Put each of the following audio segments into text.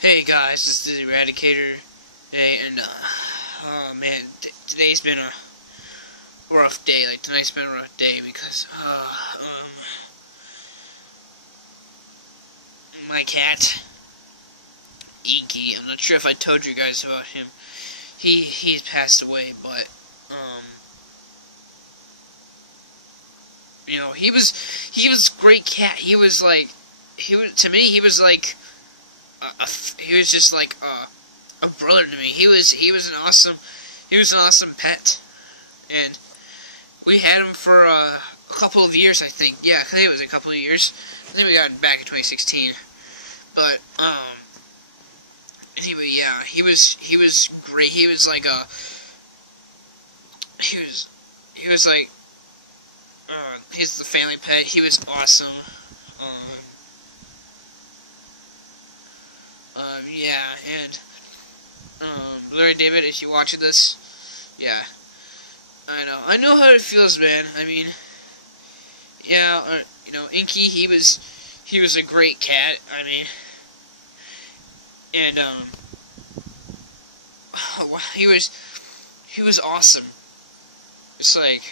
Hey guys, this is the Eradicator today, and oh man, today's been a rough day. Like tonight's been a rough day because my cat Inky. I'm not sure if I told you guys about him. He's passed away, but he was a great cat. He was like he was just like a brother to me. He was an awesome pet, and we had him for a couple of years, I think. Yeah, I think it was a couple of years. I think we got him back in 2016. But anyway, yeah, he was great. He's the family pet. He was awesome. Um, yeah, and Larry David, if you're watching this, yeah, I know how it feels, man. I mean, yeah, Inky, he was a great cat. I mean, and he was awesome. It's like,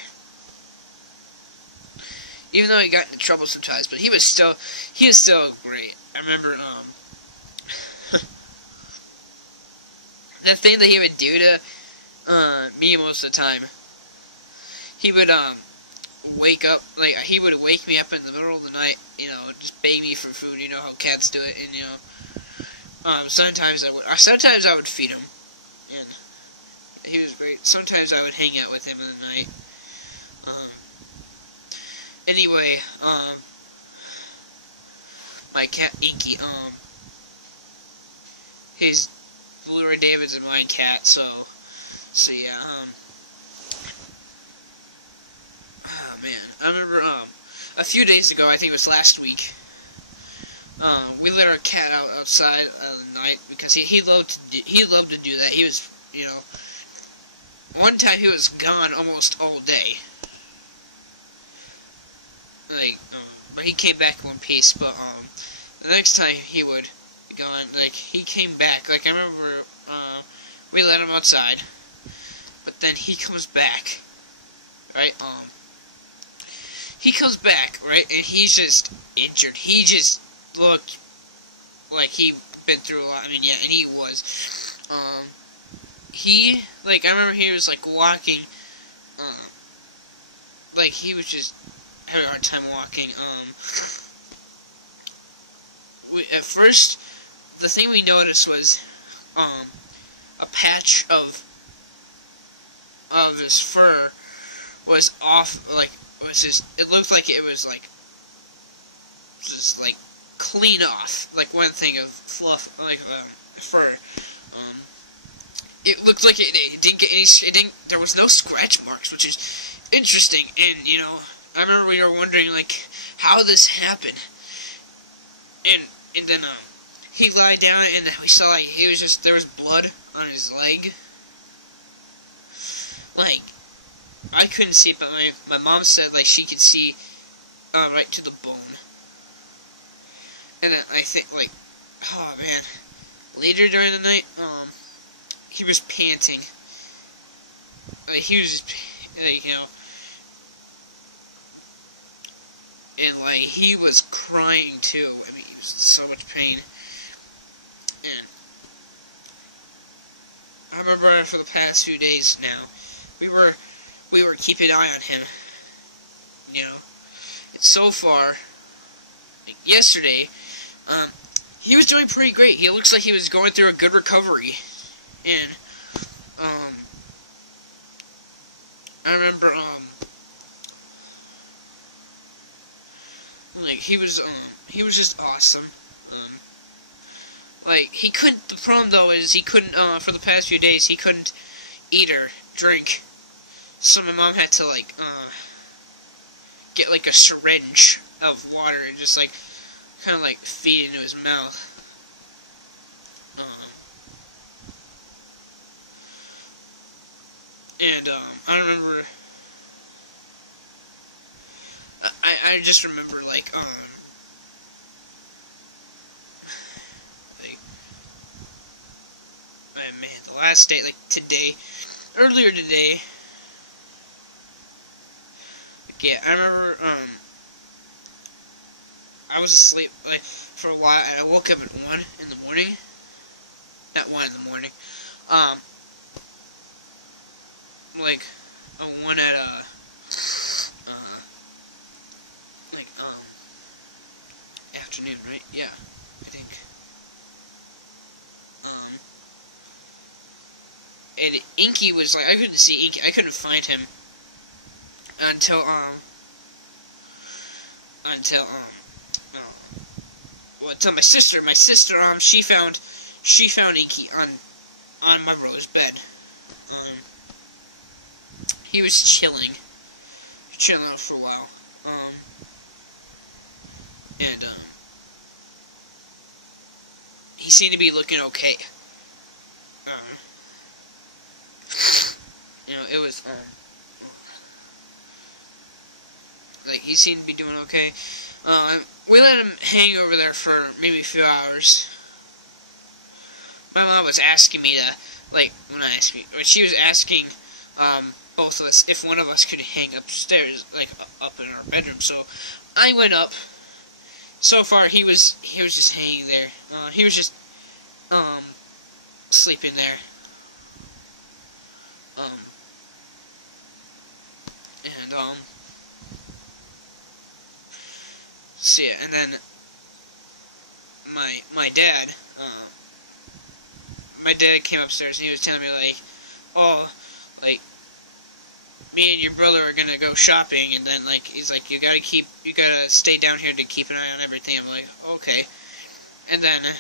even though he got into trouble sometimes, but he was still great. I remember the thing that he would do to me most of the time. He would wake up, like he would wake me up in the middle of the night, just beg me for food. You know how cats do it, and sometimes I would feed him, and he was great. Sometimes I would hang out with him in the night. Um, anyway, my cat Inky, his Blu-ray David's my cat, so yeah, oh man, I remember, a few days ago, I think it was last week, we let our cat out outside at night, because he loved to do that. He was, one time he was gone almost all day, like, but he came back in one piece, but, the next time he would be gone, like, he came back, like, I remember, we let him outside, but then he comes back, right, and he's just injured. He just looked like he'd been through a lot. I mean, yeah, and he was. I remember he was, like, walking, like, he was just having a hard time walking. At first, the thing we noticed was, a patch of his fur was off, like, it looked like it was, like, just, like, clean off, like, one thing of fluff, like, fur. It looked like it didn't get any, there was no scratch marks, which is interesting, and, I remember we were wondering, like, how this happened, and then, he lied down, and then we saw, like, there was blood on his leg. Like, I couldn't see it, but my mom said, like, she could see, right to the bone. And then I think, like, oh man, later during the night, he was panting. Like, he was just, like, and, like, he was crying too. I mean, he was in so much pain. And I remember for the past few days now, we were keeping an eye on him. And so far, like yesterday, he was doing pretty great. He looks like he was going through a good recovery. And I remember like he was just awesome. Like, he couldn't, the problem though is he couldn't, for the past few days, he couldn't eat or drink. So my mom had to, like, get, like, a syringe of water and just, like, kind of, like, feed it into his mouth. And, I remember, I just remember, like, man, the last day, like today, earlier today. Like, yeah, I remember, I was asleep, like, for a while, and I woke up at 1 in the morning. At 1 in the morning. Like, 1 at, like, afternoon, right? Yeah, I think. And Inky was like, I couldn't see Inky, I couldn't find him until, well, until my sister, she found Inky on my brother's bed. He was chilling out for a while, and, he seemed to be looking okay. You know, it was, like, he seemed to be doing okay. We let him hang over there for maybe a few hours. My mom was asking me to, like, when she was asking, both of us if one of us could hang upstairs, like, up in our bedroom. So, I went up. So far, he was just hanging there. He was just, sleeping there. So yeah, and then my dad came upstairs and he was telling me, like, oh, like, me and your brother are gonna go shopping, and then, like, he's like, you gotta stay down here to keep an eye on everything. I'm like, okay. And then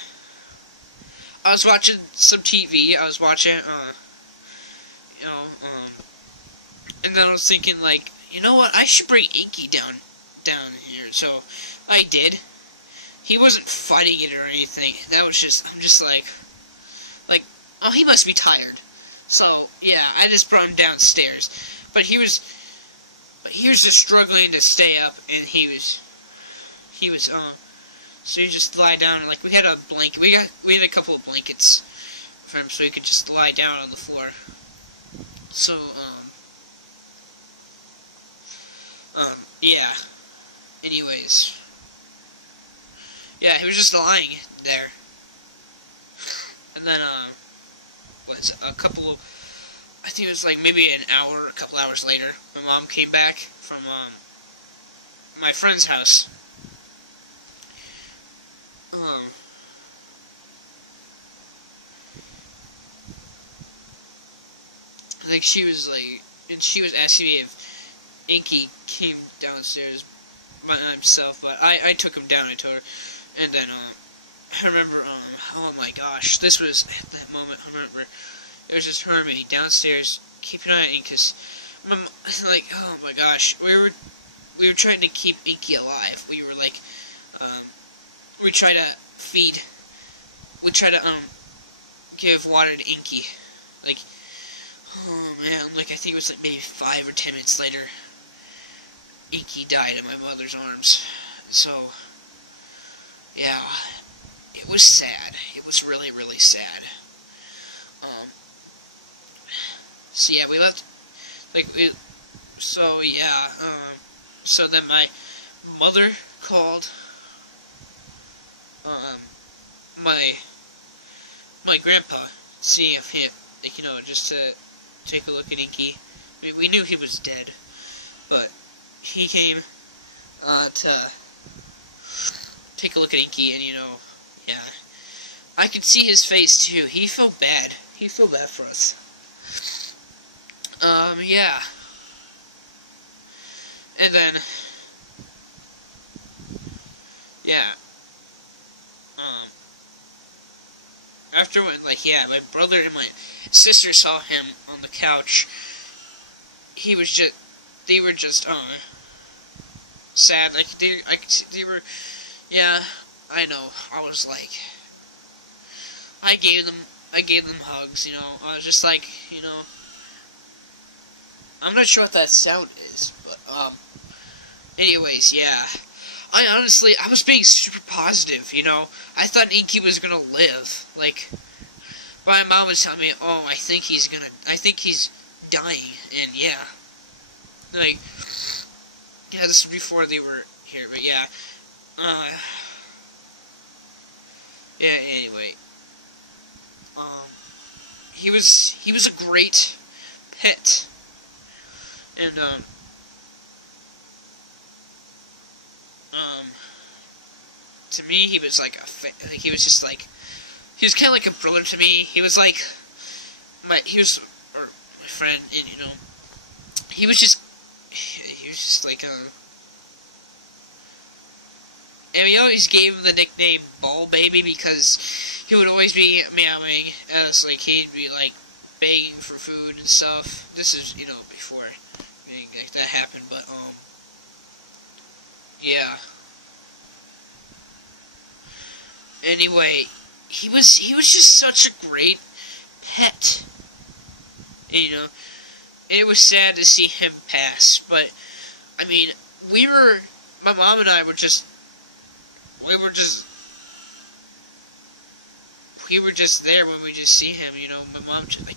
I was watching some TV. I was watching, and then I was thinking, like, you know what? I should bring Inky down here. So I did. He wasn't fighting it or anything. That was just, I'm just like, oh, he must be tired. So yeah, I just brought him downstairs. But he was just struggling to stay up, and he was, so he just lie down, and, like, we had a blanket, we had a couple of blankets for him, so he could just lie down on the floor. So, yeah, anyways, yeah, he was just lying there, and then, I think it was like maybe an hour, a couple hours later, my mom came back from, my friend's house. Like, she was like, and she was asking me if Inky came downstairs by himself, but I took him down, I told her, and then, I remember, oh my gosh, this was, at that moment, I remember, it was just her and me downstairs, keeping an eye on Inky, because, like, oh my gosh, we were trying to keep Inky alive. We were like, we try to give water to Inky, like, oh man, like, I think it was like maybe 5 or 10 minutes later, Inky died in my mother's arms. So, yeah, it was sad. It was really, really sad. So yeah, we left, like, so yeah, so then my mother called, my grandpa, seeing if he, like, just to take a look at Inky. I mean, we knew he was dead, but he came, to take a look at Inky, and, yeah, I could see his face, too. He felt bad. He felt bad for us. Yeah. And then, yeah, after when, like, yeah, my brother and my sister saw him on the couch, they were just, sad, like, they were, yeah, I know, I was like, I gave them hugs, I was just like, I'm not sure what that sound is, but, anyways, yeah, I was being super positive, I thought Inky was gonna live, like, my mom was telling me, oh, I think he's dying, and yeah. Like, yeah, this was before they were here, but yeah. Yeah, anyway. He was a great pet. And, to me, he was like he was just like, he was kind of like a brother to me. He was like, my friend, and, you know, he was just like, and we always gave him the nickname Ball Baby because he would always be meowing as, like, he'd be, like, begging for food and stuff. This is, you know, before like, that happened, but, yeah. Anyway, he was just such a great pet. And, you know, it was sad to see him pass, but, I mean, my mom and I were just there when we just see him, you know. My mom just, like,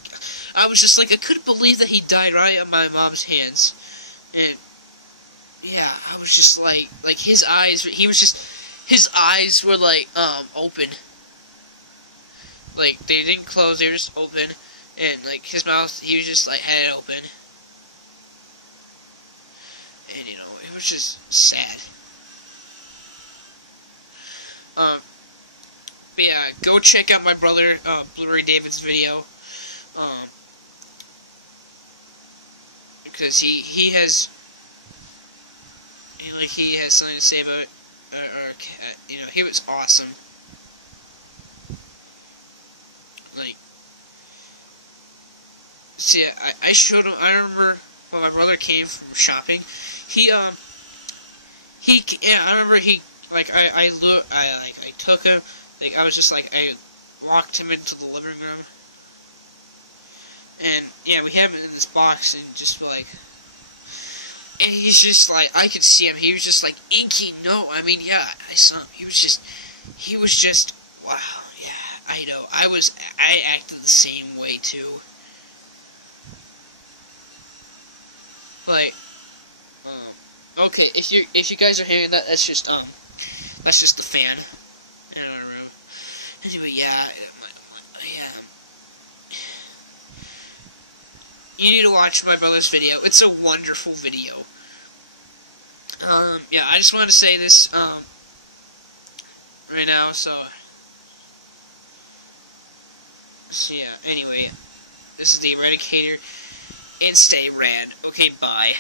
I was just like, I couldn't believe that he died right on my mom's hands. And yeah, I was just like his eyes were like open. Like, they didn't close, they were just open, and like his mouth, he was just like had it open. And, you know, it was just sad. But yeah, go check out my brother, Blu-ray David's video, because he has something to say about our cat. You know, he was awesome. Like, see, I showed him. I remember when my brother came from shopping. I remember I took him. Like, I was just like, I walked him into the living room, and yeah, we have him in this box, and just like, and he's just like, I could see him, he was just like, Inky, no, I mean, yeah, I saw him, he was just, wow, yeah, I know, I acted the same way too. Like, okay, if you guys are hearing that, that's just the fan in our room. Anyway, yeah. You need to watch my brother's video. It's a wonderful video. Yeah, I just wanted to say this, right now, so yeah, anyway, this is the Eradicator, and stay rad. Okay, bye.